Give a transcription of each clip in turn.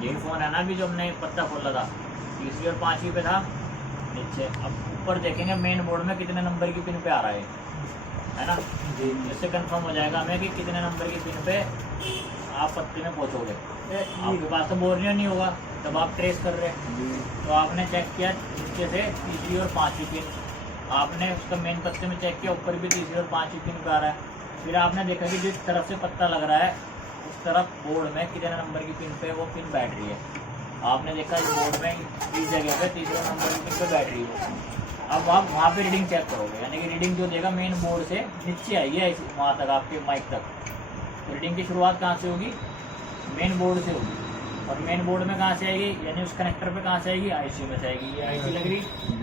यही फ़ोन है ना अभी जो हमने पत्ता खोला था, तीसरी और पाँचवीं पे था नीचे। अब ऊपर देखेंगे मेन बोर्ड में कितने नंबर की पिन पे आ रहा है ना। इससे कंफर्म हो जाएगा हमें कि कितने नंबर की पिन पे आप पत्ते में पहुँचोगे। आपके पास तो बोर्नियो नहीं होगा तब आप ट्रेस कर रहे हैं, तो आपने चेक किया नीचे से तीसरी और पाँचवीं पिन, आपने उसका मेन पत्ते में चेक किया ऊपर भी तीसरी और पाँचवीं पिन पे आ रहा है। फिर आपने देखा कि जिस तरफ से पत्ता लग रहा है उस तरफ बोर्ड में कितने नंबर की पिन पे वो पिन बैठ रही है। आपने देखा इस बोर्ड में इस जगह पे तीसरे नंबर की पिन पे बैठ रही है। अब आप वहाँ पे रीडिंग चेक करोगे, यानी कि रीडिंग जो देगा मेन बोर्ड से नीचे आई है वहाँ तक आपके माइक तक। तो रीडिंग की शुरुआत कहाँ से होगी? मेन बोर्ड से होगी। और मेन बोर्ड में कहाँ से आएगी, यानी उस कनेक्टर पे कहाँ से आएगी? आईसी में से आएगी। ये आईसी लग रही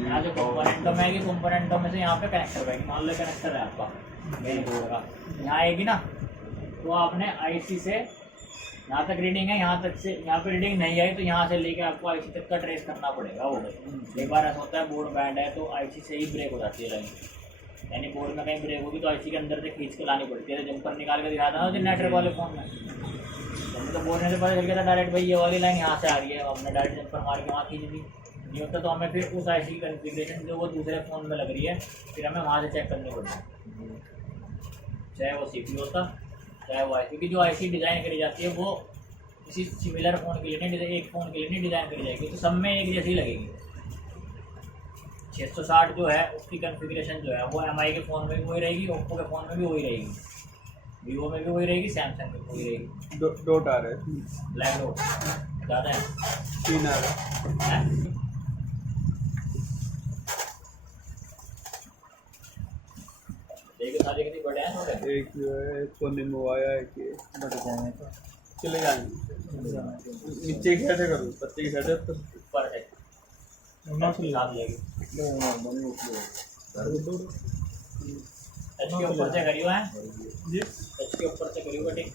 यहाँ से कंपोनेंटों में आएगी, कंपोनेंटों में से यहाँ पे कनेक्टर पे आएगी। मान लो कनेक्टर है आपका मेन बोर्ड का, यहाँ आएगी ना। तो आपने आईसी से यहाँ तक रीडिंग है, यहाँ तक से यहाँ पे रीडिंग नहीं आई तो यहाँ से लेके आपको आईसी तक का ट्रेस करना पड़ेगा। वो एक बार ऐसा होता है बोर्ड बैंड है तो आईसी से ही ब्रेक हो जाती है लाइन, यानी बोर्ड में कहीं ब्रेक होगी तो आईसी के अंदर से खींच के लानी पड़ती है। जंपर निकाल के दिखाता था जनरेटर वाले फोन में, तो बोलने से पता चल गया था डायरेक्ट भाई ये वाली लाइन यहाँ से आ रही है, हमने डायरेक्ट जंपर मार के वहाँ खींच दी। नहीं होता तो हमें फिर उस आईसी की कॉन्फ़िगरेशन जो वो दूसरे फ़ोन में लग रही है फिर हमें वहाँ से चेक करनी पड़ती है, चाहे वो सीपीयू होता चाहे वो आईसी। क्योंकि जो आईसी डिज़ाइन करी जाती है वो किसी सिमिलर फ़ोन के लिए नहीं, एक फ़ोन के लिए नहीं डिज़ाइन करी जाएगी, तो सब में एक जैसी लगेगी। 660 जो है उसकी कॉन्फ़िगरेशन जो है वो एमआई के फ़ोन में भी वही रहेगी, ओप्पो के फ़ोन में भी वही रहेगी, वीवो में भी वही रहेगी, सैमसंग में भी वही रहेगी। डॉट आ रहा है, ब्लैक डॉट ज़्यादा है, 3 आ रहा है। देखिए सारे कितनी बड़े हैं थोड़े। एक जो है कोने में वो आया है कि बड़े जाएंगे तो चले जाएंगे नीचे की साइड करो, पत्ते की साइड पर ऊपर है साथ लेगी। टच के ऊपर से करियो है जी, टच के ऊपर से करियो कटिंग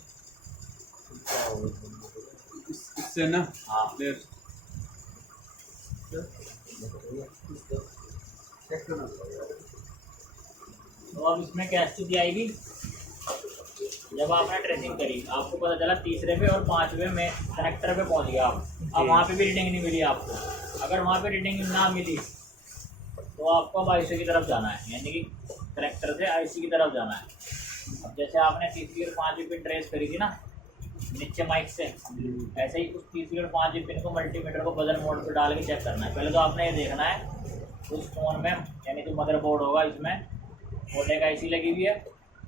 इससे ना। हाँ लेफ्ट तो अब इसमें क्या स्थिति आएगी? जब आपने ट्रेसिंग करी आपको पता चला तीसरे पे और पांचवे में कनेक्टर पे पहुंच गया आप, अब वहाँ पे भी रीडिंग नहीं मिली आपको। अगर वहाँ पे रीडिंग ना मिली तो आपको अब आईसी की तरफ जाना है, यानी कि कनेक्टर से आईसी की तरफ जाना है। अब जैसे आपने तीसरी और पाँचवीं पिन ट्रेस करी थी ना नीचे माइक से, ऐसे ही उस तीसरी और पाँचवीं पिन को मल्टीमीटर को बजर मोड पर डाल के चेक करना है। पहले तो आपने ये देखना है उस फोन में, यानी जो मदरबोर्ड होगा इसमें कोडेक आईसी लगी हुई है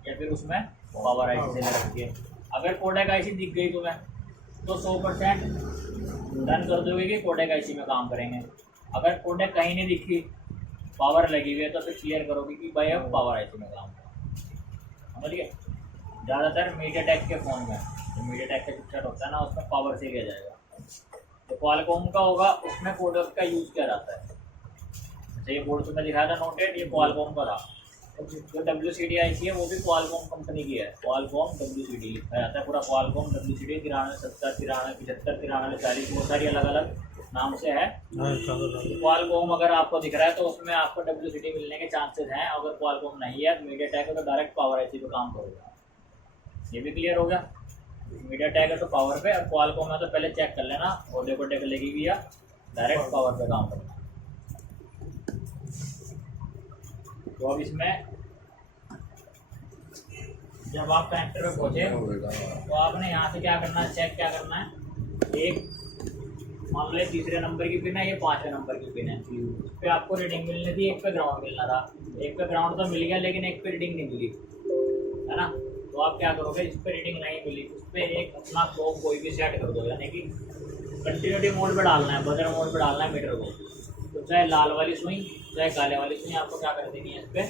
या फिर उसमें पावर आईसी से लग रखी है। अगर कोडेक आईसी दिख गई तुम्हें तो 100% डन कर दोगे कि कोडेक आईसी में काम करेंगे। अगर कोडेक कहीं नहीं दिखी पावर लगी हुई है तो फिर क्लियर करोगे कि भाई अब पावर आईसी में काम करें। समझिए ज़्यादातर मीडियाटेक के फ़ोन में जो मीडियाटेक का चिपसेट होता है ना उसमें पावर से किया जाएगा। जो क्वालकॉम का होगा उसमें कोडेक का यूज़ किया जाता है। जैसे ये बोर्ड तुम्हें दिखाया था नोटेड, ये क्वालकॉम का था। जो WCD आईसी है वो भी क्वालकॉम कंपनी की है, क्वालकॉम WCD लिखा जाता है पूरा। क्वालकॉम WCD 93 70 93 75 93 40 बहुत सारी अलग अलग नाम से है। क्वालकॉम अगर आपको दिख रहा है तो उसमें आपको WCD मिलने के चांसेस हैं। अगर क्वालकॉम नहीं है मीडियाटेक है तो डायरेक्ट पावर आईसी पे काम करोगे। ये भी क्लियर हो गया। मीडियाटेक है तो पावर पे, और क्वालकॉम है तो पहले चेक कर लेना ऑडियो कोडेक लगी हुई है, डायरेक्ट पावर पे काम करना। तो अब इसमें जब आप कनेक्टर पे पहुंचे तो आपने यहाँ से क्या करना है, चेक क्या करना है। एक मान लो तीसरे नंबर की पिन है, ये पाँचवें नंबर की पिन है, इस पर आपको रीडिंग मिलनी थी, एक पे ग्राउंड मिलना था। एक पे ग्राउंड तो मिल गया लेकिन एक पे रीडिंग नहीं मिली, है ना। तो आप क्या करोगे, इस पर रीडिंग नहीं मिली उस पर एक अपना क्लॉक कोई भी सेट कर दो, यानी कि कंटिन्यूटी मोड पे डालना है, बजर मोड पे डालना है मीटर को। तो चाहे लाल वाली सुई चाहे काले वाली सुई आपको क्या कर देनी है, इस पर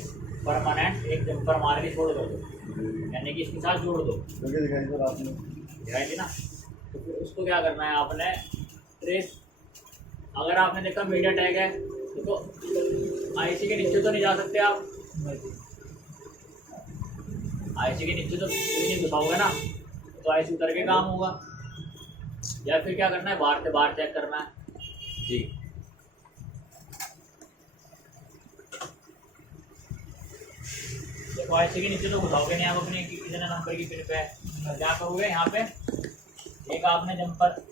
परमानेंट एक जंपर मार के छोड़ दो, यानी कि इसके साथ जोड़ दो। दिखाई दी ना। तो फिर उसको क्या करना है आपने ट्रेस। अगर आपने देखा मीडियाटेक है तो आईसी के नीचे तो नहीं जा सकते आप, आईसी के नीचे तो कोई नहीं घुसाओगे ना, तो आईसी उतर के काम होगा। या फिर क्या करना है, बाहर से बाहर चेक करना है जी। देखो आईसी के नीचे तो घुसाओगे नहीं आप अपने कितने नंबर की पिन पे है। क्या करोगे, यहाँ पे एक आपने जंपर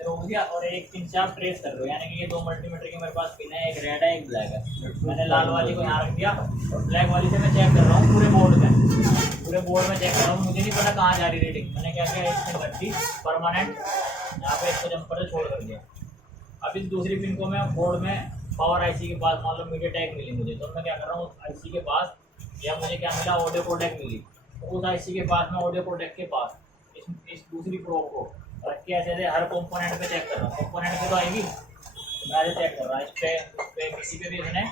से रोक दिया और एक पिन से आप ट्रेस कर रहे हो, यानी कि ये 2 मल्टीमीटर की मेरे पास पिन है, एक रेड है एक ब्लैक है। मैंने लाल वाली को यहाँ रख दिया और ब्लैक वाली से मैं चेक कर रहा हूँ पूरे बोर्ड में चेक कर रहा हूँ। मुझे नहीं पता कहाँ जा रही रीडिंग। मैंने क्या किया, एक पिन रख दी परमानेंट, यहाँ पे इसको जंपर से छोड़ कर दिया। अब इस दूसरी पिन को मैं बोर्ड में पावर आईसी के पास, मान लो मीडियाटेक मिली मुझे, तो मैं क्या कर रहा हूँ आईसी के पास, या मुझे क्या मिला ऑडियो कोडेक मिली, तो उस आईसी के पास मैं ऑडियो कोडेक के पास इस दूसरी प्रोब को रख के ऐसे हर कंपोनेंट पे चेक कर रहा हूँ। कंपोनेंट पे तो आएगी, मैं ऐसे चेक कर रहा हूँ। इस पे किसी पे भी इसने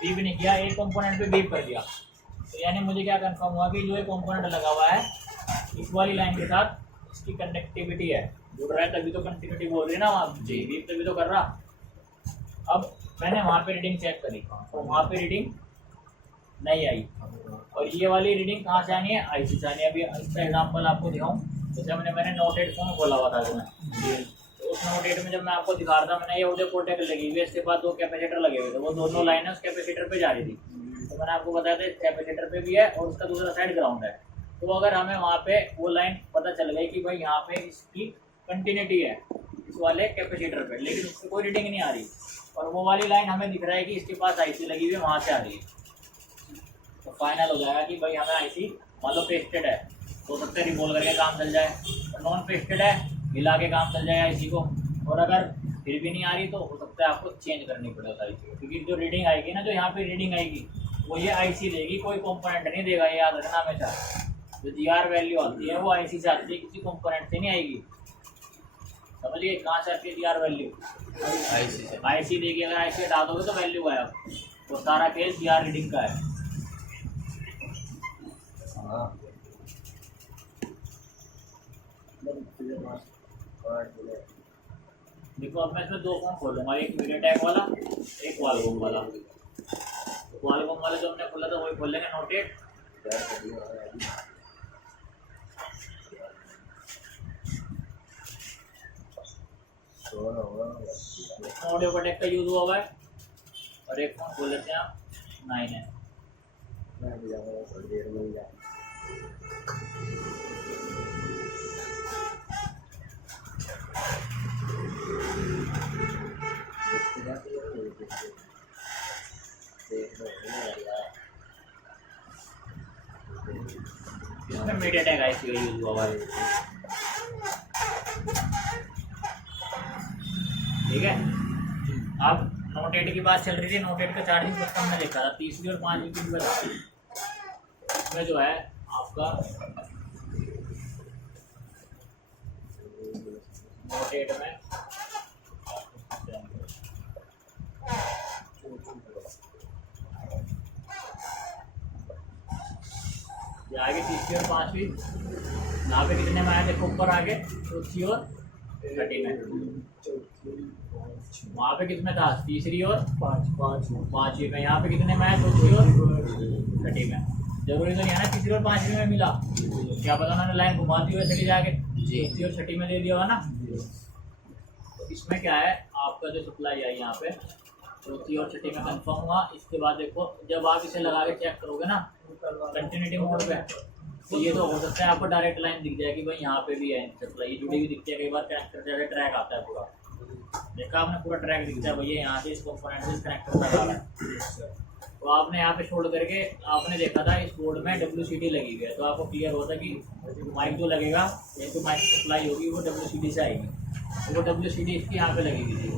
बीप नहीं किया, एक कंपोनेंट पे बीप कर दिया, तो यानी मुझे क्या कंफर्म हुआ कि जो ये कंपोनेंट लगा हुआ है इस वाली लाइन के साथ इसकी कनेक्टिविटी है, जुड़ रहा है, तभी तो कंटिन्यूटी बोल रही है ना वहाँ जी, बीप तभी तो कर रहा। अब मैंने वहाँ पे रीडिंग चेक करी तो वहाँ पे रीडिंग नहीं आई, और ये वाली रीडिंग कहाँ से आनी है, आईसी से आनी है। अभी इसका एग्जांपल आपको दिखाऊं, जैसे मैंने नोटेट फोन खोला हुआ था तुम्हें, तो उस नोटेट में जब मैं आपको दिखा रहा था, मैंने ये ऑडियो कोडेक लगी हुई है, इसके बाद 2 कैपेसिटर लगे हुए थे, वो दोनों लाइनें उस कैपेसिटर पे जा रही थी। तो मैंने आपको बताया था कैपेसिटर पे भी है और उसका दूसरा साइड ग्राउंड है। तो अगर हमें वहाँ पे वो लाइन पता चल गई कि भाई यहाँ पे इसकी कंटिन्यूटी है इस वाले कैपेसिटर पे, लेकिन उससे कोई रीडिंग नहीं आ रही, और वो वाली लाइन हमें दिख रहा है कि इसके पास आईसी लगी हुई है, वहाँ से आ रही है, तो फाइनल हो जाएगा कि भाई हमें आईसी मान लो पेस्टेड है, हो सकता है रिमूव करके काम चल जाए, और नॉन पेस्टेड है मिला के काम चल जाए आईसी को, और अगर फिर भी नहीं आ रही तो हो सकता है आपको चेंज करनी पड़ेगा आईसी को, क्योंकि जो रीडिंग आएगी ना, जो यहाँ पे रीडिंग आएगी वो ये आईसी देगी, कोई कंपोनेंट नहीं देगा, ये याद रखना हमेशा। जो जीआर वैल्यू आती है वो आईसी से आती है, किसी कंपोनेंट से नहीं आएगी। समझिए कहाँ से आती है जीआर वैल्यू, आईसी से, आईसी देगी। अगर आईसी हटा दोगे तो वैल्यू गायब, तो सारा केस जीआर रीडिंग का है। देखो अब मैं इसमें 2 फॉर्म खोलूंगा, एक मीडियाटेक वाला, एक क्वालकॉम वाला। क्वालकॉम वाला जो हमने खोला था वही खोल लेंगे, नोटेट। ऑडियो कोडेक का यूज हुआ है, और एक फोन खोल लेते हैं आप, 9 है। इसमें मीडियाटेक आईसी का यूज हुआ है, ठीक है। अब नोटेट की बात चल रही थी, नोटेट का चार्जिंग सिस्टम में लिखा था 30 और 5 की पिन था। इसमें जो है आपका नोटेट में आगे 30 और 5 यहाँ पे कितने में आया, देखो ऊपर आगे 4 और 30 में, वहाँ पे कितने था 3 और 5 में, यहाँ पे कितने में आया 4 और 30 में। जरूरी तो नहीं है ना 3 और 5 में मिला, क्या पता उन्होंने लाइन घुमा दी हुई चली जाके 4 और 30 में दे दिया होगा ना। तो इसमें क्या है, आपका जो सप्लाई आई यहाँ पे 4 और 30 में कंफर्म हुआ। इसके बाद देखो जब आप इसे लगा के चेक करोगे ना कंटिन्यूटी मोड पे, तो ये तो हो सकता है आपको डायरेक्ट लाइन दिख जाएगी, भाई यहाँ पे भी है सप्लाई जुड़ी हुई दिखती है। कई बार कनेक्टर जैसे ट्रैक आता है पूरा, देखा आपने पूरा ट्रैक दिखता है, भैया यहाँ से इस कंपोनेंट से कनेक्टर लगा रहा है, तो आपने यहाँ पे छोड़ करके आपने देखा था इस बोर्ड में WCD लगी हुई है, तो आपको क्लियर होता कि माइक जो लगेगा या तो माइक सप्लाई होगी वो WCD से आएगी, तो वो WCD इसकी यहाँ पे लगी हुई थी,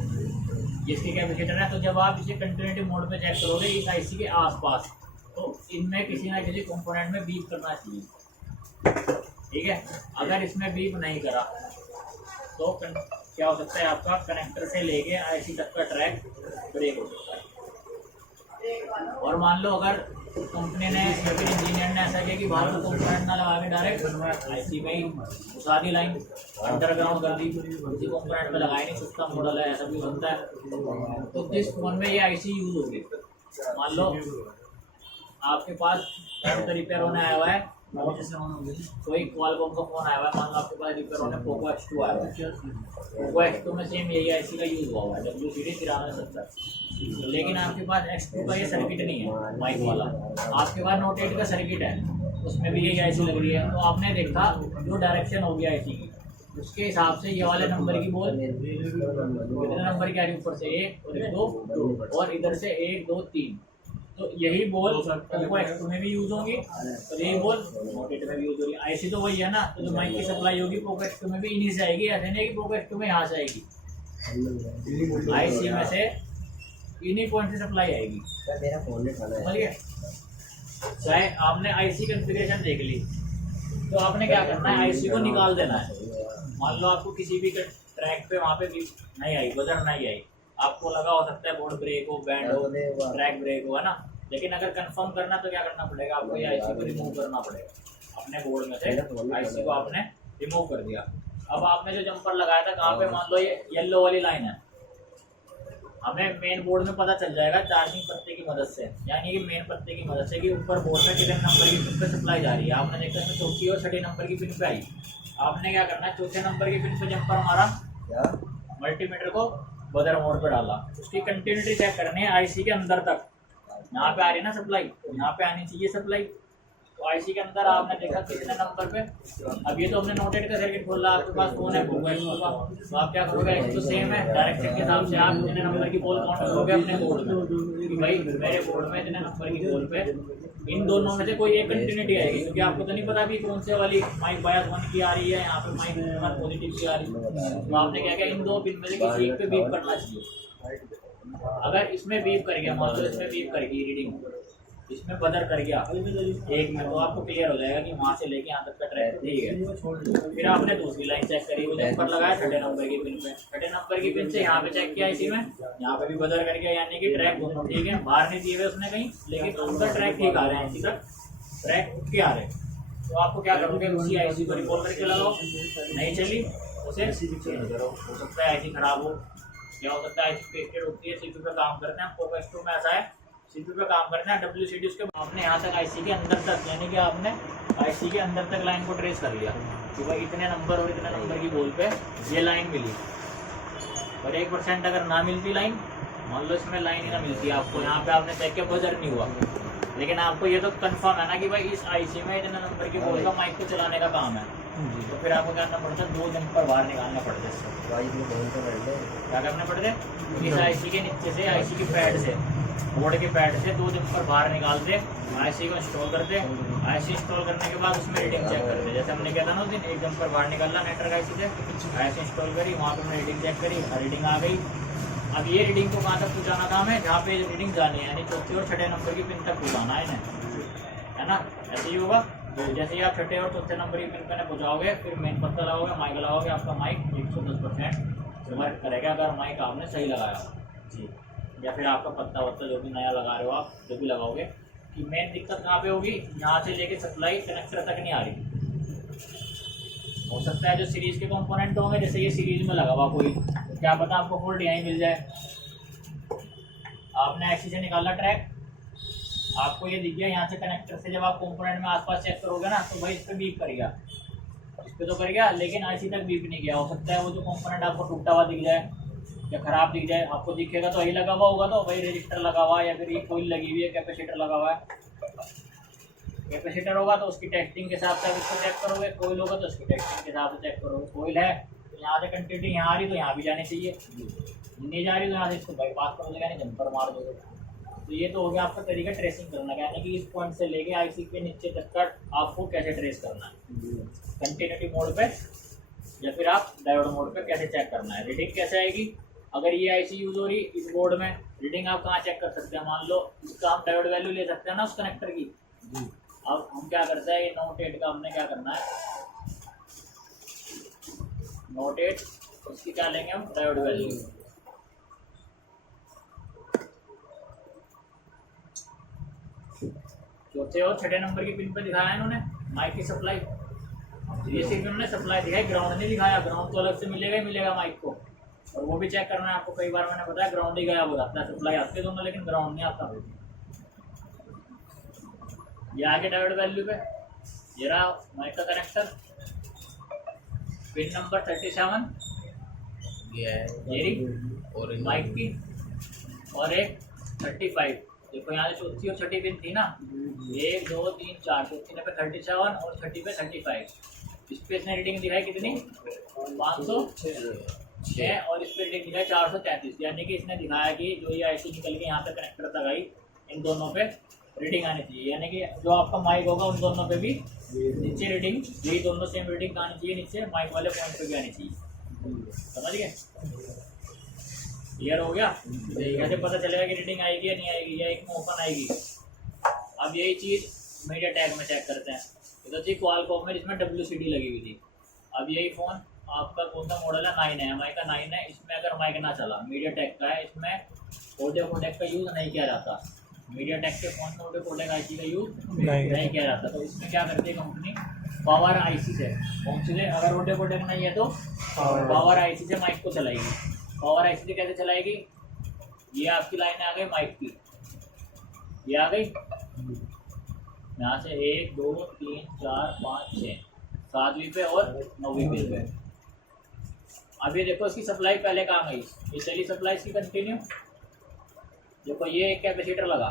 इसकी कैपेसिटर है। तो जब आप इसे कंटिन्यूटी मोड पे चेक करोगे इस आईसी के आसपास, तो इनमें किसी ना किसी कंपोनेंट में बीप करना चाहिए, ठीक है। अगर इसमें बीप नहीं करा तो क्या हो सकता है, आपका कनेक्टर से लेके आईसी तक का ट्रैक ब्रेक हो सकता है। और मान लो अगर कंपनी ने या फिर इंजीनियर ने ऐसा किया कि बाहर को कंपोनेंट ना लगा के डायरेक्ट आईसी में ही घुसा दी लाइन, अंडरग्राउंड कर दी, किसी कंपोनेंट में लगाई नहीं, सस्ता मॉडल है, ऐसा भी बनता है। तो जिस फोन में ये आईसी यूज होगी, मान लो आपके पास रिपेयर होने आया हुआ है, कोई क्वालकॉम का फोन आया हुआ है, मान लो आपके पास रिपेयर होने पोको X2 आया हुआ है, पोको X2 में सेम यही आईसी का यूज हुआ हुआ है WCD 9370, लेकिन आपके पास X2 का ये सर्किट नहीं है माइक वाला, आपके पास नोटेट का सर्किट है, उसमें भी यही आईसी लग रही है। तो आपने देखा जो डायरेक्शन होगी आईसी की, उसके हिसाब से ये वाले नंबर की बॉल कितने नंबर की आ रही ऊपर से 1 और 2 और इधर से 1 2 3। तो यही बॉल पोको X2 में भी यूज होगी और यही बॉल नोट 8 में भी यूज होगी। आईसी तो वही है ना, तो जो माइक की सप्लाई होगी पोको X2 में भी इन्हीं से आएगी, ऐसे नहीं कि पोको X2 में यहाँ से आएगी, आईसी में से इन्हीं पॉइंट से सप्लाई आएगी। समझिए, चाहे आपने आईसी कॉन्फ़िगरेशन देख ली तो आपने क्या करना है, आईसी को निकाल देना है। मान लो आपको किसी भी ट्रैक पे वहाँ पे भी नहीं आई, बजर नहीं आई, आपको लगा हो सकता है बोर्ड ब्रेक हो, बैंड हो, ट्रैक ब्रेक हो, है ना। लेकिन अगर कंफर्म करना तो क्या करना पड़ेगा आपको, ये आईसी को रिमूव करना पड़ेगा अपने बोर्ड में से। आईसी को आपने रिमूव कर दिया। अब आपने जो जंपर लगाया था कहाँ पे, मान लो ये येलो वाली लाइन है, हमें मेन बोर्ड में पता चल जाएगा चार्जिंग पत्ते की मदद से, यानी कि मेन पत्ते की मदद से कि ऊपर बोर्ड में कितने नंबर की पिन पे सप्लाई जा रही है। आपने देखा इसमें चौथी और छठी नंबर की पिन पे आई, आपने क्या करना है, चौथे नंबर की पिन पे जंपर मारा, मल्टीमीटर को बदर मोड पे डाला, उसकी कंटिन्यूटी चेक करनी है आईसी के अंदर तक। यहाँ पे आ रही है ना सप्लाई, यहाँ पे आनी चाहिए सप्लाई। तो आईसी के अंदर आपने देखा कितने नंबर पे, अब ये तो हमने नोट 8 का सर्किट खोला, आपके पास फोन है पोको X2 का, तो आप क्या करोगे, X2 सेम है, डायरेक्शन के हिसाब से आप इतने नंबर की बॉल काउंट करोगे अपने बोर्ड में कि भाई मेरे बोर्ड में इतने नंबर की बॉल पे इन दोनों में से कोई एक कंटिन्यूटी आएगी, क्योंकि आपको तो नहीं पता भी कौन से वाली माइक बायस 1 की आ रही है, यहाँ पे माइक पॉजिटिव की आ रही है। तो आपने क्या किया, इन दो पिन में से किसी एक पे बीप करना चाहिए। अगर इसमें बीप कर गया, मान लो इसमें बीप कर गई रीडिंग, इसमें बदर कर गया एक में, तो आपको क्लियर हो जाएगा कि वहाँ से लेके यहाँ तक का ट्रैक ठीक है। फिर आपने दूसरी लाइन चेक करी, वो जंपर लगाया छठे नंबर की पिन पे, छठे नंबर की पिन से यहाँ पे चेक किया इसी में, यहाँ पे भी बदर कर गया, यानी कि ट्रैक दोनों ठीक है, बाहर नहीं दिए हुए उसने कहीं, लेकिन अंदर ट्रैक ठीक आ रहे हैं, इसी तक ट्रैक उठ के आ रहे हैं। तो आपको क्या करोगे, उसी आईसी को रिकॉल करके लगाओ, नहीं चली उसे चेंज करो। हो सकता है आईसी खराब हो, क्या हो सकता है आईसी पेस्टेड होती है, सीपीयू पे काम करते हैं, पोको X2 में ऐसा है, सीपीयू पे काम करना है, WCD उसके आपने यहाँ तक आईसी के अंदर तक, यानी कि आपने आईसी के अंदर तक लाइन को ट्रेस कर लिया कि भाई इतने नंबर और इतने नंबर की बॉल पे ये लाइन मिली। और 1% अगर ना मिलती लाइन, मान लो इसमें लाइन ही ना मिलती आपको, यहाँ पे आपने चेक किया बजर नहीं हुआ, लेकिन आपको ये तो कंफर्म है ना कि भाई इस आईसी में इतने नंबर की बॉल का माइक को चलाने का काम है, तो फिर आपको क्या करना पड़ता है, 2 जंपर बाहर निकालने पड़ते हैं। क्या करना पड़ते हैं, इस आईसी के नीचे से, आईसी की पैड से, बोर्ड के पैड से 2 जंपर बाहर निकालते, आईसी को इंस्टॉल करते, आईसी इंस्टॉल करने के बाद उसमें रीडिंग चेक करते। जैसे हमने किया था ना उस दिन, एक जंपर बाहर निकाला नेटवर्क आईसी से, आईसी इंस्टॉल करी, वहाँ पे हमने रीडिंग चेक करी, रीडिंग आ गई। अब ये रीडिंग को कहाँ तक पहुँचाना था हमें, जहाँ पे रीडिंग जानी है, यानी चौथे और छठे नंबर की पिन तक पहुँचाना है इन्हें, है ना। ऐसे ही होगा, जैसे ही आप छठे और चौथे नंबर की पिन पे पहुँचाओगे, फिर मेन पत्ता लगाओगे, माइक लगाओगे, आपका माइक 110% वर्क करेगा, अगर माइक आपने सही लगाया जी। या फिर आपका पत्ता वत्ता जो भी नया लगा रहे हो आप, जो भी लगाओगे, कि मेन दिक्कत कहाँ पे होगी, यहाँ से लेके सप्लाई कनेक्टर तक नहीं आ रही। हो सकता है जो सीरीज के कंपोनेंट होंगे, जैसे ये सीरीज में लगा हुआ कोई, तो क्या पता आपको फॉल्ट यहीं मिल जाए। आपने ऐसे से निकाला ट्रैक, आपको ये दिख गया यहाँ से कनेक्टर से, जब आप कंपोनेंट में आसपास चेक करोगे ना, तो भाई इस पर बीप कर गया, इस पर तो कर गया, लेकिन आईसी तक बीप नहीं गया। हो सकता है वो जो कंपोनेंट आपको टूटा हुआ दिख जाए या खराब दिख जाए, आपको दिखेगा तो वही लगा हुआ होगा, तो वही रजिस्टर लगा हुआ है, या फिर ये कोई लगी हुई है, कैपेसिटर लगा हुआ है। कैपेसिटर होगा तो उसकी टेस्टिंग के हिसाब से आप इसको चेक करोगे, कोयल होगा तो उसकी टेस्टिंग के हिसाब से चेक करोगे। कोयल है तो यहाँ से कंटिन्यूटी यहाँ आ रही तो यहाँ भी जानी चाहिए, नहीं जा रही तो यहाँ से इसको बाईपास कर देगा, नहीं जंपर मार दोगे। तो ये तो हो गया आपका तरीका ट्रेसिंग करना का, यानी कि इस पॉइंट से लेके आईसी के नीचे तक का आपको कैसे ट्रेस करना है, कंटिन्यूटी मोड पे या फिर आप डायोड मोड पे कैसे चेक करना है। रीडिंग कैसे आएगी, अगर ये आईसी यूज हो रही इस बोर्ड में, रीडिंग आप कहाँ चेक कर सकते हैं, मान लो इसका हम डायोड वैल्यू ले सकते हैं ना उस कनेक्टर की। अब हम क्या करते हैं, ये नोट 8 का हमने क्या करना है, नोट 8 उसकी क्या लेंगे हम, डायोड वैल्यू। चौथे और छठे नंबर की पिन पे दिखाया है इन्होंने माइक की सप्लाई, ये सिर्फ इन्होंने सप्लाई दिखाई, ग्राउंड नहीं दिखाया। ग्राउंड तो अलग से मिलेगा ही मिलेगा माइक को, और वो भी चेक करना है आपको। कई बार मैंने बताया ग्राउंड ही गायब हो जाता है, सप्लाई आती है दोनों लेकिन ग्राउंड नहीं आता। ये आगे डायोड वैल्यू पे ये रहा माइक का कनेक्टर, पिन नंबर 37 ये और माइक की, और एक 35। देखो यहाँ से चौथी और छठी पिन थी ना, 1 2 3 4, चौथी पे 37 और छठी पे 35। इस पे इसने रीडिंग दिखाई कितनी 506 और इस पे रीडिंग दिखाई 433, यानी कि इसने दिखाया कि जो ये आईसी निकल के यहाँ पे कनेक्टर तक आई, इन दोनों पे रीडिंग आनी चाहिए, यानी कि जो आपका माइक होगा उन दोनों पे भी नीचे रीडिंग, यही दोनों सेम रीडिंग आनी चाहिए, नीचे माइक वाले पॉइंट पे भी आनी चाहिए। समझ गए? क्लियर हो गया? कैसे पता चलेगा कि रीडिंग आएगी या नहीं आएगी, या एक में ओपन आएगी? अब यही चीज़ मीडिया टैग में चेक करते हैं। ये तो थी क्वालकॉम में जिसमें WCD लगी हुई थी। अब यही फ़ोन आपका कौन सा मॉडल है, 9 है, MI का 9 है। इसमें अगर माइक ना चला, मीडिया टैग का है, इसमें ऑडियो कोडेक का यूज़ नहीं किया जाता। मीडिया टेक के फोन में ऑडियो कोडेक आईसी का यूज नहीं किया जाता। तो इसमें क्या करती है कंपनी, पावर आईसी से, कौन सी से, अगर ऑडियो कोडेक नहीं है तो पावर आईसी से माइक को चलाएगी। पावर आईसी से कैसे चलाएगी? ये आपकी लाइन आ गई माइक की, ये आ गई यहाँ से 1 2 3 4 5 6 7वीं पे और 9वीं पिन पे। अब ये देखो इसकी सप्लाई पहले कहाँ गई, ये चली सप्लाई इसकी कंटिन्यू। देखो ये एक कैपेसिटर लगा,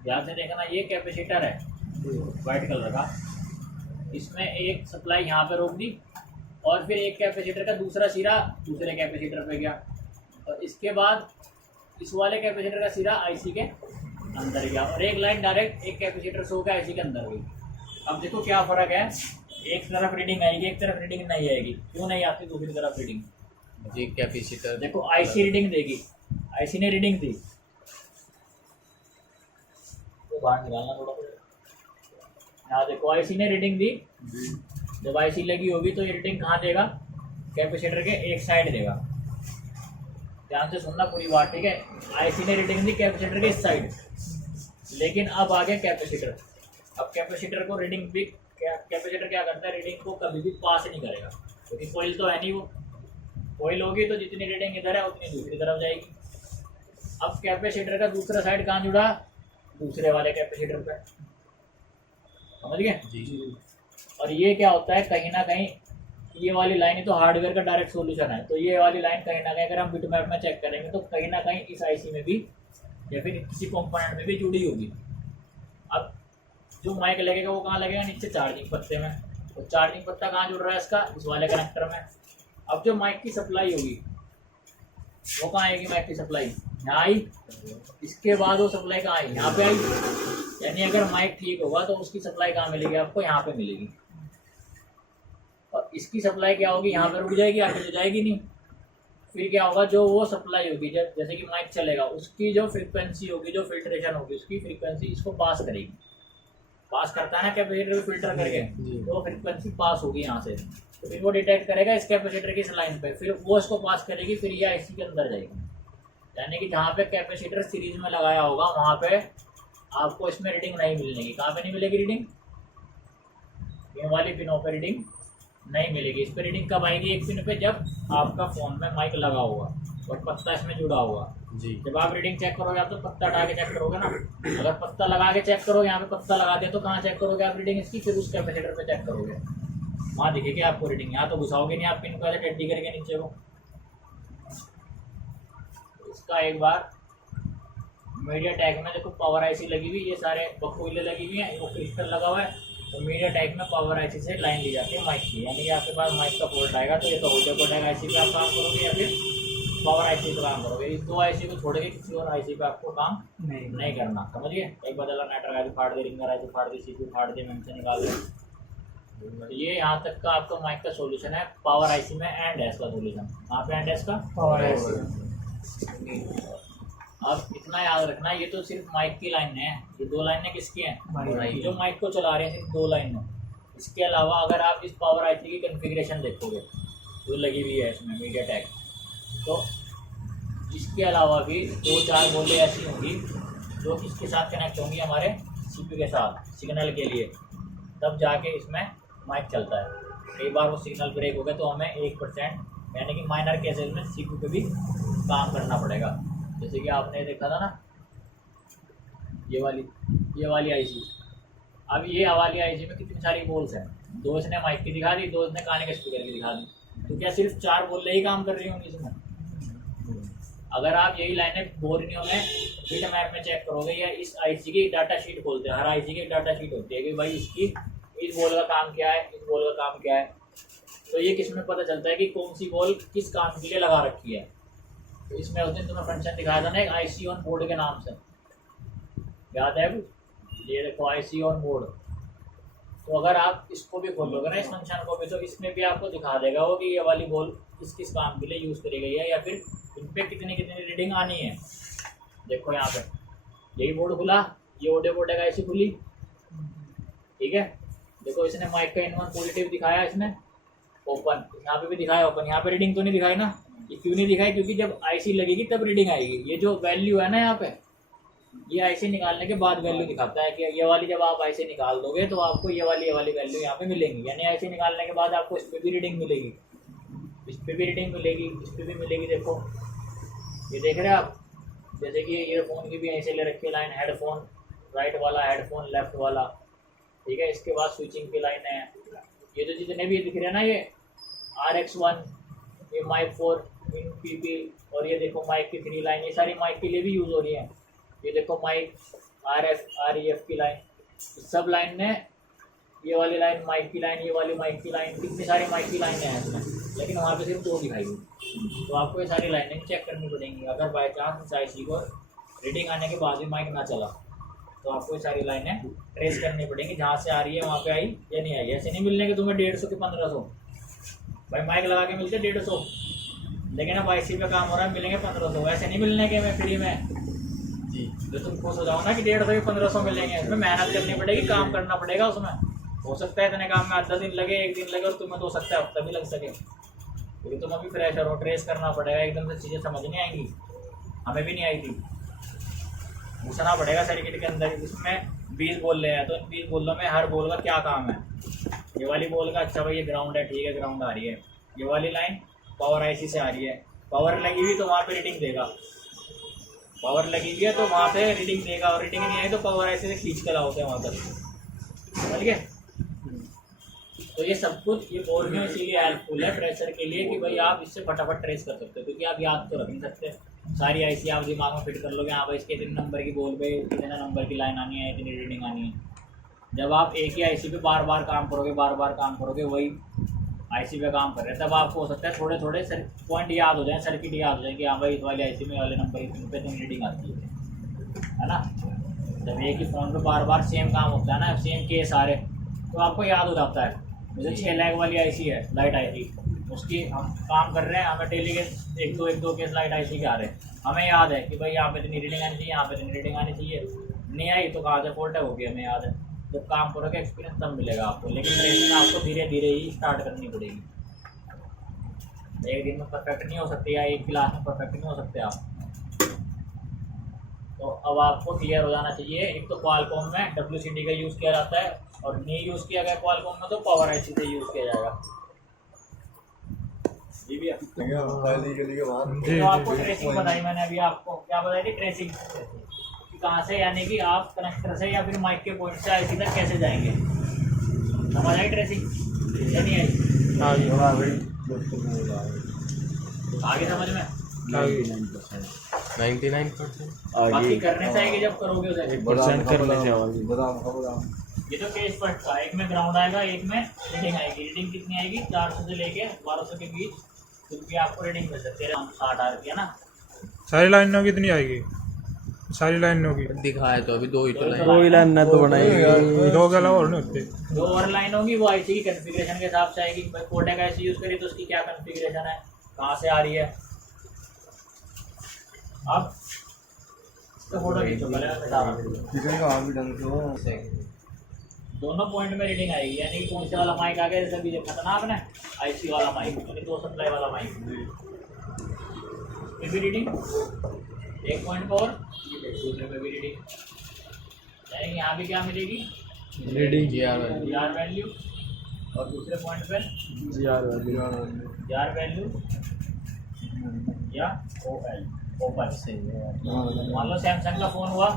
ध्यान से देखना, ये कैपेसिटर है वाइट कलर का, इसमें एक सप्लाई यहाँ पे रोक दी और फिर एक कैपेसिटर का दूसरा सिरा दूसरे कैपेसिटर पे गया और इसके बाद इस वाले कैपेसिटर का सिरा आईसी के अंदर गया और एक लाइन डायरेक्ट एक कैपेसिटर से होकर आईसी के अंदर गई। अब देखो क्या फ़र्क है, एक तरफ रीडिंग आएगी, एक तरफ रीडिंग नहीं आएगी। क्यों नहीं आती दूसरी तरफ रीडिंग? जी कैपेसिटर देखो आईसी रीडिंग देगी, आईसी ने रीडिंग दी, तो बाहर निकालना थोड़ा। यहाँ देखो आईसी ने रीडिंग दी, जब आईसी लगी होगी तो ये रीडिंग कहाँ देगा, कैपेसिटर के एक साइड देगा। ध्यान से सुनना पूरी बात, ठीक है? आईसी ने रीडिंग दी कैपेसिटर के इस साइड, लेकिन अब आ गया कैपेसिटर। अब कैपेसिटर को रीडिंग भी कैपेसिटर क्या करता है, रीडिंग को कभी भी पास नहीं करेगा, क्योंकि कोयल तो है नहीं, वो कोयल होगी तो जितनी रीडिंग इधर है उतनी दूसरी तरफ जाएगी। अब कैपेसिटर का दूसरा साइड कहाँ जुड़ा, दूसरे वाले कैपेसिटर पे, समझ गए? जी। और ये क्या होता है, कहीं ना कहीं ये वाली लाइन तो हार्डवेयर का डायरेक्ट सॉल्यूशन है, तो ये वाली लाइन कहीं ना कहीं अगर हम बिटमैप में चेक करेंगे तो कहीं ना कहीं इस आईसी में भी या फिर किसी कंपोनेंट में भी जुड़ी होगी। अब जो माइक लगेगा वो कहाँ लगेगा, नीचे चार्जिंग पत्ते में, तो चार्जिंग पत्ता कहाँ जुड़ रहा है इसका, इस वाले कनेक्टर में। अब जो माइक की सप्लाई होगी वो कहाँ आएगी, माइक की सप्लाई यहाँ आई, इसके बाद वो सप्लाई कहाँ आई, यहाँ पे आई। यानी अगर माइक ठीक होगा तो उसकी सप्लाई कहाँ मिलेगी आपको, यहाँ पे मिलेगी। और इसकी सप्लाई क्या होगी, यहाँ पे रुक जाएगी, आगे तो जाएगी नहीं। फिर क्या होगा, जो वो सप्लाई होगी, जब जैसे कि माइक चलेगा उसकी जो फ्रीक्वेंसी होगी, जो फिल्ट्रेशन होगी, उसकी फ्रीक्वेंसी इसको पास करेगी, पास करता है ना कैपेसिटर को फिल्टर करके, तो फ्रीक्वेंसी पास होगी यहाँ से, तो फिर वो डिटेक्ट करेगा इस कैपेसिटर की इस लाइन पे, फिर वो इसको पास करेगी, फिर ये आईसी के अंदर जाएगी। यानी कि जहाँ पे कैपेसिटर सीरीज में लगाया होगा वहाँ पे आपको इसमें रीडिंग नहीं मिलेगी। कहाँ पे नहीं मिलेगी रीडिंग, ये वाली पिनों पे रीडिंग नहीं मिलेगी। इस पे रीडिंग कब आएगी, एक पिन पे जब आपका फ़ोन में माइक लगा होगा और पत्ता इसमें जुड़ा होगा। जी। जब आप रीडिंग चेक करोगे आप तो पत्ता हटा के चेक करोगे ना, अगर पत्ता लगा के चेक करोगे, यहाँ पे पत्ता लगा दिया तो कहाँ चेक करोगे आप रीडिंग इसकी, फिर उस कैपेसिटर पे चेक करोगे, वहाँ दिखेगी आपको रीडिंग। यहाँ तो घुसाओगे नहीं आप पिन को, ऐसे टेढ़ी करके नीचे को। इसका एक बार मीडिया टैग में देखो पावर आईसी लगी हुई, ये सारे बकोइले लगी हुई हैं, वो क्रिस्टल लगा हुआ है, तो मीडिया टैग में पावर आईसी से लाइन ली जाती है माइक की। यानी कि आपके पास माइक का पोर्ट आएगा तो ये तो ऑडियो कोडेक आईसी पे आप काम करोगे या फिर पावर आईसी पे काम करोगे। इस दो आईसी को छोड़ के किसी और आईसी पे आपको काम नहीं करना, समझिए? एक बदला नेटवर्क आईसी फाड़ दे, रिंगर आईसी फाड़ दे, सीपीयू फाड़ दे, मेमोरी से निकाल दे। ये यहाँ तक का आपका माइक का सोल्यूशन है पावर आईसी में एंड एस का सोल्यूशन। कहाँ पे एंड एस का, पावर आईसी। अब इतना याद रखना, ये तो सिर्फ माइक की लाइन है, ये दो लाइनें किसकी हैं, जो माइक को चला रहे हैं, सिर्फ दो लाइनें। इसके अलावा अगर आप इस पावर आईसी की कॉन्फ़िगरेशन देखोगे जो लगी हुई है इसमें मीडिया टैग, तो इसके अलावा भी 2-4 बोले ऐसी होंगी जो इसके साथ कनेक्ट होंगी हमारे सीपीयू के साथ सिग्नल के लिए, तब जाके इसमें माइक चलता है। कई बार वो सिग्नल ब्रेक हो गए तो हमें 1% यानी कि माइनर केसेस में सीपीयू पे भी काम करना पड़ेगा। जैसे कि आपने देखा था ना ये वाली आईसी, अब ये वाली आईसी में कितनी सारी बोल्स हैं, 2 इसने माइक की दिखा दी, 2 इसने काने के स्पीकर की दिखा दी, तो क्या सिर्फ 4 बोल ही काम कर रही होंगी इसमें? अगर आप यही लाइनें बोरियों में बिटमैप में चेक करोगे या इस आईसी की डाटा शीट खोलते हैं, हर आईसी की डाटा शीट होती है कि भाई इसकी इस बॉल का काम क्या है, इस बॉल का काम क्या है। तो ये किस में पता चलता है कि कौन सी बॉल किस काम के लिए लगा रखी है। तो इसमें उस दिन तुम्हें फंक्शन दिखाया था ना एक IC ऑन बोर्ड के नाम से, याद है? ये देखो IC ऑन बोर्ड। तो अगर आप इसको भी खोलोगे ना, इस फंक्शन को भी, तो इसमें भी आपको दिखा देगा वो कि ये वाली बॉल किस किस काम के लिए यूज़ करी गई है, या फिर इन पर कितनी कितनी रीडिंग आनी है। देखो यहाँ पे यही बोर्ड खुला, ये ओडे बोर्ड का IC खुली, ठीक है। देखो इसने माइक का इन1 पॉजिटिव दिखाया, इसने ओपन, यहाँ पे भी दिखाया ओपन। यहाँ पे रीडिंग तो नहीं दिखाई ना, ये क्यों नहीं दिखाई? क्योंकि जब IC लगेगी तब रीडिंग आएगी। ये जो वैल्यू है ना यहाँ पे, ये IC निकालने के बाद वैल्यू दिखाता है कि ये वाली, जब आप IC निकाल दोगे तो आपको ये वाली वैल्यू यहाँ पे मिलेंगी। यानी IC निकालने के बाद आपको इस पर भी रीडिंग मिलेगी, इस पर भी रीडिंग मिलेगी, इस पर भी मिलेगी। देखो ये देख रहे हैं आप, जैसे कि ईयरफोन की भी ऐसे ले रखी है लाइन, हेडफोन राइट वाला, हेडफोन लेफ्ट वाला, ठीक है। इसके बाद स्विचिंग की लाइन है। ये तो जितने भी दिख रहे हैं ना, ये RX1, ये माइक 4 इन PP, और ये देखो माइक की 3 लाइन, ये सारी माइक के लिए भी यूज़ हो रही है। ये देखो माइक RF REF की लाइन, सब लाइन में ये वाली लाइन माइक की लाइन, ये वाली माइक की लाइन, कितनी सारी माइक की लाइनें हैं इसमें, लेकिन वहाँ पे सिर्फ 2 दिखाई। तो आपको ये सारी लाइनें चेक करनी पड़ेंगी। अगर बाई चांस IC को रीडिंग आने के बाद भी माइक ना चला तो आपको ये सारी लाइनें ट्रेस करनी पड़ेंगी, जहाँ से आ रही है वहाँ पे आई या नहीं आई। ऐसे नहीं मिलने के तुम्हें 150 के 1500, भाई माइक लगा के मिलते 150, लेकिन अब IC पे काम हो रहा है, मिलेंगे 1500। ऐसे नहीं मिलने के मैं फ्री में जी, तो तुम खुश हो जाओ ना कि 150 के 1500 मिलेंगे। इसमें मेहनत करनी पड़ेगी, काम करना पड़ेगा उसमें। हो सकता है इतने काम में 8 दिन लगे, 1 दिन लगे, और तुम्हें तो हो सकता है हफ्ता भी लग सके, क्योंकि तुम अभी फ्रेशर हो, ट्रेस करना पड़ेगा, एकदम से चीज़ें समझ नहीं आएंगी। हमें भी नहीं आई थी, घुसना पड़ेगा सर्किट के अंदर। इसमें 20 बोल रहे हैं, तो इन 20 बोलों में हर बोल का क्या काम है। ये वाली बोल का, अच्छा भाई ये ग्राउंड है, ठीक है ग्राउंड आ रही है। ये वाली लाइन पावर IC से आ रही है, पावर लगी हुई तो वहाँ पे रीडिंग देगा, पावर लगी हुई है तो वहाँ पे रीडिंग देगा, और रीडिंग नहीं आई तो पावर IC से खींच कर लाओगे वहाँ तक, समझ गए? तो ये सब कुछ ये बोर्ड में इसीलिए हेल्पफुल है प्रेशर के लिए कि भाई आप इससे फटाफट ट्रेस कर सकते हो, क्योंकि आप याद तो रख नहीं सकते। सारी IC आप दिमाग में फिट कर लोगे, हाँ भाई इसके इतने नंबर की बोल पे इतने नंबर की लाइन आनी है, इतनी रीडिंग आनी है। जब आप एक ही IC पे बार बार काम करोगे, बार बार काम करोगे, वही IC पे काम कर रहे हैं, तब आपको हो सकता है थोड़े थोड़े पॉइंट याद हो जाए, सर्किट याद हो जाए कि हाँ भाई इस वाली IC में वाले नंबर की पे इतनी रीडिंग आती है ना। जब एक ही फ़ोन पे बार बार सेम काम होता है ना, सेम केस आ रहे, तो आपको याद हो जाता है। जैसे 6 लाख वाली IC है, लाइट IC, उसकी हम काम कर रहे हैं, हमें डेली के एक दो केस लाइट IC के आ रहे हैं, हमें याद है कि भाई यहाँ पे इतनी रीडिंग आनी चाहिए, यहाँ पे इतनी रीडिंग आनी चाहिए। नहीं आई तो कहाँ से फॉल्ट है, वो भी हमें याद है। जब काम करोगे एक्सपीरियंस तब मिलेगा आपको, लेकिन ट्रेनिंग आपको धीरे धीरे ही स्टार्ट करनी पड़ेगी। एक दिन में परफेक्ट नहीं हो सकती, या एक क्लास में परफेक्ट नहीं हो सकते आप। तो अब आपको क्लियर हो जाना चाहिए। एक तो क्वालकॉम में WCD का यूज़ किया जाता है, और नहीं यूज़ किया गया क्वालकॉम में तो पावर IC से यूज़ किया जाएगा। जी भैया, तो आपको ट्रेसिंग बताई मैंने अभी, आपको क्या बताई थी? ट्रेसिंग कहाँ से, यानी कि आप कनेक्टर से या फिर माइक के पॉइंट से IC तक कैसे जाएंगे, समझ आई ट्रेसिंग या नहीं आई? आगे समझ में 99% बाकी करने से आएगी, जब करोगे उसे 1% करने से ये तो केस फर्स्ट का, एक में ग्राउंड आएगा, एक में रीडिंग आएगी। रीडिंग कितनी आएगी? 400 से लेके 1200 के बीच कुछ भी आपको रीडिंग मिल सकती है। 60 आ रही है ना। सारी लाइनों की कितनी आएगी? सारी लाइनों की दिखाए तो अभी 2 ही तो लाइन, 2 ही लाइन ना तो बनाएगी, 2 के अलावा और नहीं होते। 2 और लाइन होगी, वो IC की कॉन्फ़िगरेशन के हिसाब से आएगी। भाई कोडेक IC यूज़ करी तो उसकी क्या कॉन्फ़िगरेशन है, कहाँ से आ रही है। अब इसका फोटो खींचो पहले, मैं बता रहा हूँ। दोनों पॉइंट में रीडिंग आएगी, यानी कि कौन से वाला माइक आ गया, जैसे अभी देखा था ना आपने, IC वाला माइक, यानी 2 सप्लाई वाला माइक, ये भी रीडिंग एक पॉइंट पर, और दूसरे पे भी रीडिंग, यानी यहाँ भी क्या मिलेगी? रीडिंग GR वैल्यू, और दूसरे पॉइंट पे GR वैल्यू या OL ओपन से। मान लो सैमसंग का फ़ोन हुआ,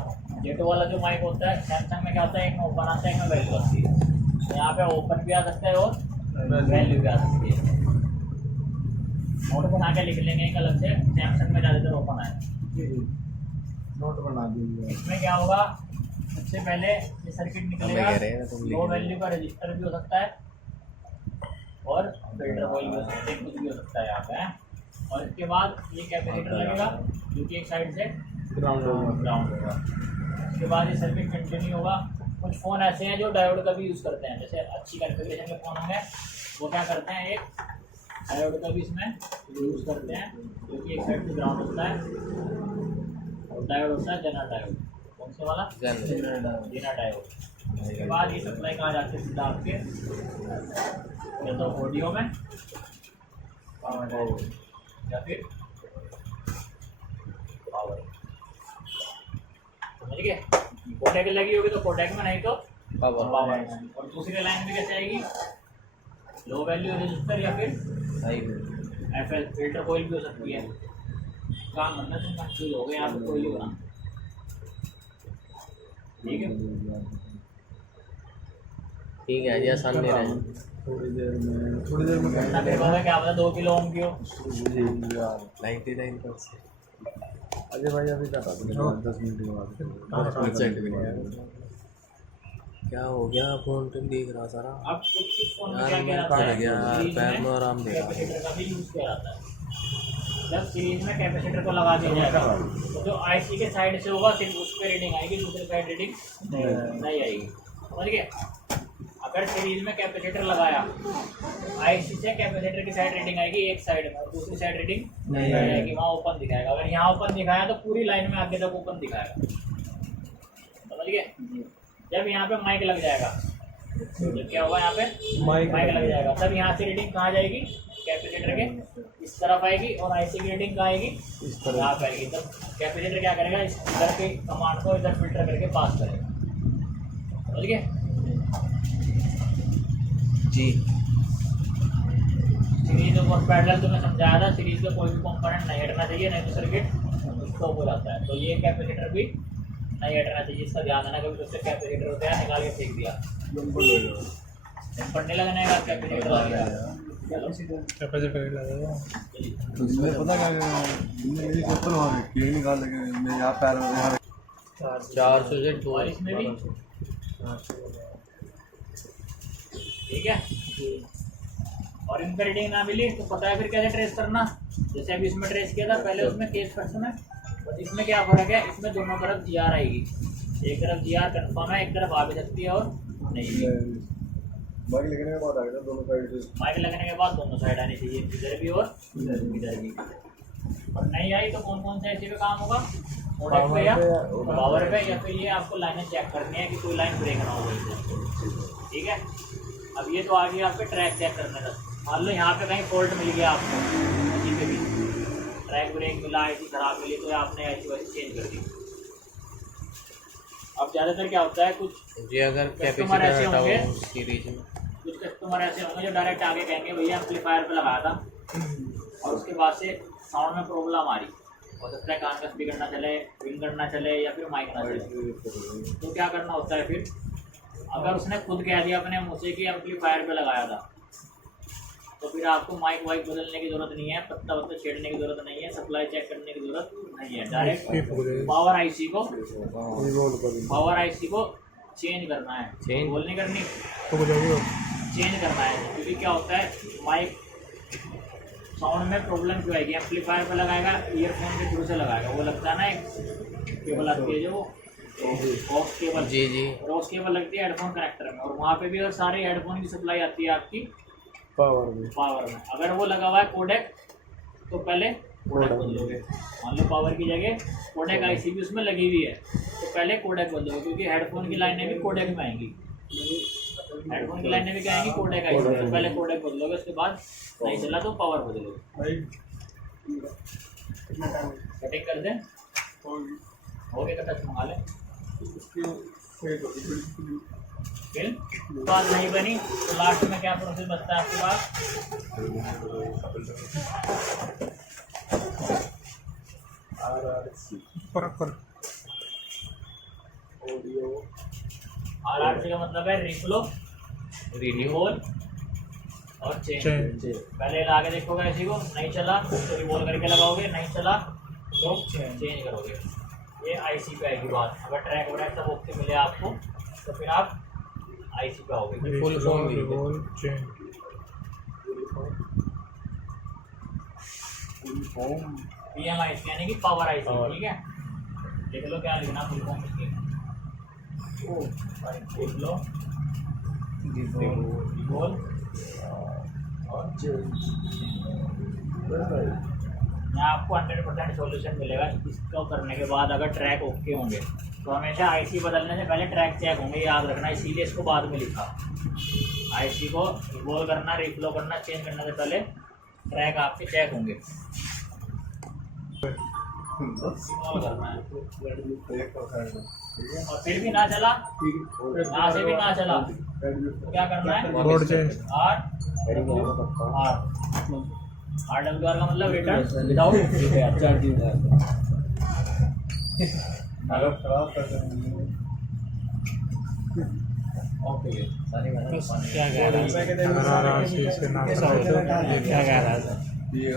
जेटो वाला जो माइक होता है सैमसंग में, क्या होता है एक में ओपन आता है, एक में वैल्यू आती है। तो यहाँ पे ओपन भी आ सकता है और वैल्यू भी आ सकती है। नोट बना के लिख लेंगे एक अलग से, सैमसंग में ज़्यादातर ओपन आए, नोट बना दीजिए। इसमें क्या होगा? सबसे पहले ये सर्किट निकलेगा, कह रहे हैं, तुम लिख लो रहे हो। वैल्यू का रजिस्टर भी हो सकता है और फिल्टर कॉइल भी हो सकता है, कुछ भी हो सकता है यहाँ पे हैं। और इसके बाद ये कैपेसिटर लगेगा जो कि एक साइड से ग्राउंड होगा। उसके बाद ये सर्किट कंटिन्यू होगा। कुछ फ़ोन ऐसे हैं जो डायोड का भी यूज़ करते हैं, जैसे अच्छी कॉन्फ़िगरेशन के फ़ोन होंगे वो क्या करते हैं, एक डायोड का भी इसमें यूज़ करते हैं जो कि एक साइड से ग्राउंड होता है। और डायोड होता है जेनर डायोड, कौन से वाला, जेनर डायोड। उसके बाद ये सप्लाई कहाँ जाती है सीधा आपके या तो ऑडियो में या फिर पावर, समझ गए। कोडेक लगी होगी तो कोडेक में, नहीं तो पावर में। और दूसरी लाइन में कैसे आएगी, लो वैल्यू रजिस्टर या फिर एफएल फिल्टर कोई भी हो सकती है। काम करना तुम कंफ्यूज हो गए यहाँ पे, कोई होना ठीक है। ठीक है जी, आसान दे रहे हैं। थोड़ी देर में घंटा फिर होगा क्या पता 2 किलो ओम की हो। 99%। अजय भाई अभी कटा देंगे 10 मिनट के बाद। 10% भी नहीं है। क्या हो गया, फोन तुम देख रहा सारा। अब कुछ फोन में यार क्या मैं क्या कट आता है, गया यार, सीरीज पैर में में आराम दे रहा है। कैपेसिटर का भी यूज़ किया जाता है। जब सीरीज में कैपेसिटर को लगा दिया जाएगा तो जो आईसी के साइड से होगा सिर्फ उस पर रीडिंग आएगी, दूसरी साइड रीडिंग नहीं आएगी, समझ गए। अगर सीरीज में कैपेसिटर लगाया आईसी से कैपेसिटर की साइड रीडिंग आएगी एक साइड में और दूसरी साइड रीडिंग नहीं आएगी, वहाँ ओपन दिखाएगा। अगर यहाँ ओपन दिखाया तो पूरी लाइन में आगे तक ओपन दिखाएगा, समझ गए। जब यहाँ पे माइक लग जाएगा तो क्या होगा, यहाँ पे माइक लग जाएगा, तब यहाँ से रीडिंग कहाँ जाएगी, कैपेसिटर के इस तरफ आएगी और आईसी की रीडिंग कहाँ आएगी, इस तरफ यहाँ पे आएगी। तब कैपेसिटर क्या करेगा, इस इधर के कमांड को इधर फिल्टर करके पास करेगा, समझ गए जी। सीरीज और पैरेलल तो मैं समझाया था, सीरीज का कोई भी कंपोनेंट नहीं हटना चाहिए, नहीं तो सर्किट स्टॉप हो जाता है। तो ये कैपेसिटर भी नहीं हटना चाहिए, इसका ध्यान देना। कभी दूसरे कैपेसिटर होते हैं निकाल के फेंक दिया, पढ़ने लगने का कैपेसिटर लगेगा। कैपेसिटर लगेगा। उसमें पता क्या मेरी चप्पल वहाँ रखी है, निकाल लगे मैं यहाँ पैर में यहाँ 400 से 2 और इसमें भी ठीक है। और इनका रीडिंग ना मिली तो पता है फिर कैसे ट्रेस करना, जैसे अभी इसमें ट्रेस किया था पहले, उसमें केस फर्स्ट में। और इसमें क्या फर्क है, इसमें दोनों तरफ जीआर आएगी, एक तरफ जीआर कंफर्म है, एक तरफ आ भी सकती है और नहीं भी। माइक लगने के बाद आएगा दोनों साइड से। माइक लगने के बाद दोनों साइड आनी चाहिए, इधर भी और इधर भी। और नहीं आई तो कौन कौन से ऐसे पे काम होगा, मोडेक पे या पावर पे, या फिर ये आपको लाइनें चेक करनी है कि कोई लाइन ब्रेक ना हो इससे, ठीक है। अब ये तो आ गया आपके ट्रैक चेक करने का। मान लो यहाँ पे कहीं फॉल्ट मिल गया आपको, कहीं पे भी ट्रैक ब्रेक मिला, आईसी खराब मिली तो आपने आईसी वाईसी चेंज कर दी। अब ज़्यादातर क्या होता है, कुछ जी अगर कस्टमर ऐसे कैपेसिटर हटा होंगे, हो सीरीज में, कुछ कस्टमर ऐसे होंगे जो डायरेक्ट आगे कहेंगे भैया एम्पलीफायर पे लगाया था और उसके बाद से साउंड में प्रॉब्लम आ रही, हो सकता है कान का स्पीकर ना चले, फिंगर ना चले या फिर माइक ना चले। तो क्या करना होता है फिर, अगर उसने खुद कह दिया अपने मुँह से कि एम्पलीफायर पे लगाया था तो फिर आपको माइक वाइक बदलने की जरूरत नहीं है, पत्ता वत्ता छेड़ने की जरूरत नहीं है, सप्लाई चेक करने की जरूरत नहीं है। डायरेक्ट पावर आईसी को चेंज करना है, चेंज बोल नहीं करनी, तो जाएगी चेंज करना है। क्योंकि क्या होता है, माइक साउंड में प्रॉब्लम क्यों आएगी, एम्पलीफायर पे लगाएगा, ईयरफोन के थ्रू से लगाएगा, वो लगता है ना एक केबल आती है जो ऑक्स केबल, जी जी ऑक्स केबल लगती है हेडफोन कनेक्टर में, और वहाँ पे भी और सारे हेडफोन की सप्लाई आती है आपकी पावर में। अगर वो लगा हुआ है कोडेक तो पहले कोडेक बदलोगे। मान लो पावर की जगह कोडेक आईसी भी उसमें लगी हुई है तो पहले कोडेक बदलोगे, क्योंकि हेडफोन की लाइनें भी कोडेक में आएंगी, हेडफोन की लाइनें भी क्या आएंगी, कोडेक आएगी। तो पहले कोडेक बदलोगे, उसके बाद नहीं चला तो पावर बदलोगे। कटिंग कर दें, हो गया टच मंगा लें। फिर बात नहीं बनी तो लास्ट में क्या प्रोसेस बचता है आपके पास, RRC का मतलब है रिफ्लो, रिवॉल और चेंज। पहले लगा के देखोगे इसी को, नहीं चला तो रिवॉल करके लगाओगे, नहीं चला तो चेंज करोगे। ये आईसी पे आएगी बात। अगर ट्रैक व्रैक सब ओके मिले आपको तो फिर आप आईसी पे आओगे। फुल फॉर्म लिख दे। रिवॉल्व चेन पीएम आईसी यानी कि पावर आईसी, ठीक है। देख लो क्या लिखना फुल फॉर्म इसकी, देख लो बोल। यहाँ आपको 100% सॉल्यूशन मिलेगा इसको करने के बाद। अगर ट्रैक ओके होंगे तो हमेशा आईसी बदलने से पहले ट्रैक चेक होंगे, याद रखना। इसीलिए इसको बाद में लिखा। आईसी को रिवॉल्व करना, रिफ्लो करना, चेंज करने से पहले ट्रैक आपके चेक होंगे। रिवॉल्व करना है और फिर भी ना चला, यहाँ से भी ना चला तो क्या करना है, बोर्ड चेंज RWR का मतलब रिटर्न विदाउट रिपेयर। खराब कर देंगे। ओके क्या कह रहा है? RRRC से नाम क्या कह रहा है? ये